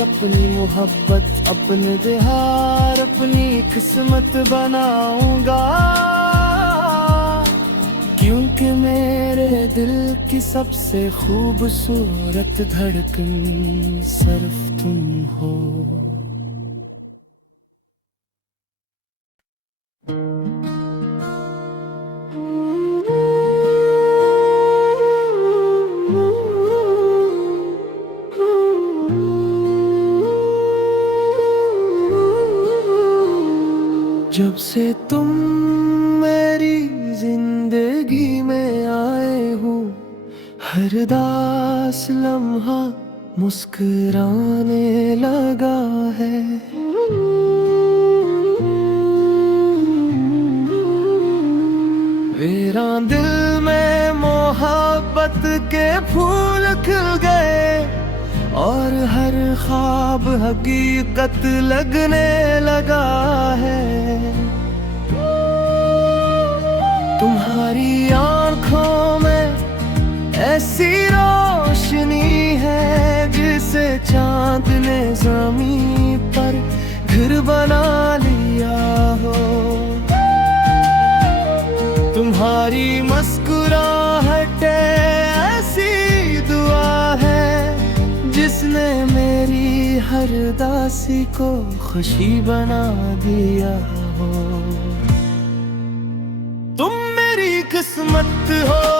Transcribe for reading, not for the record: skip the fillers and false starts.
अपनी मोहब्बत, अपने दिहार, अपनी किस्मत बनाऊंगा, क्योंकि मेरे दिल की सबसे खूबसूरत धड़कन सिर्फ तुम हो। जब से तुम मेरी जिंदगी में आए हो, हर दास लम्हा मुस्कुराने लगा है। मेरा दिल में मोहब्बत के फूल खिल गए और हर ख्वाब हकीकत लगने लगा है। तुम्हारी आंखों में ऐसी रोशनी है जिसे चांद ने ज़मीं पर घर बना लिया हो। तुम्हारी मुस्कुराहट ऐसी दुआ है जिसने मेरी हर दासी को खुशी बना दिया हो। तुम मेरी किस्मत हो।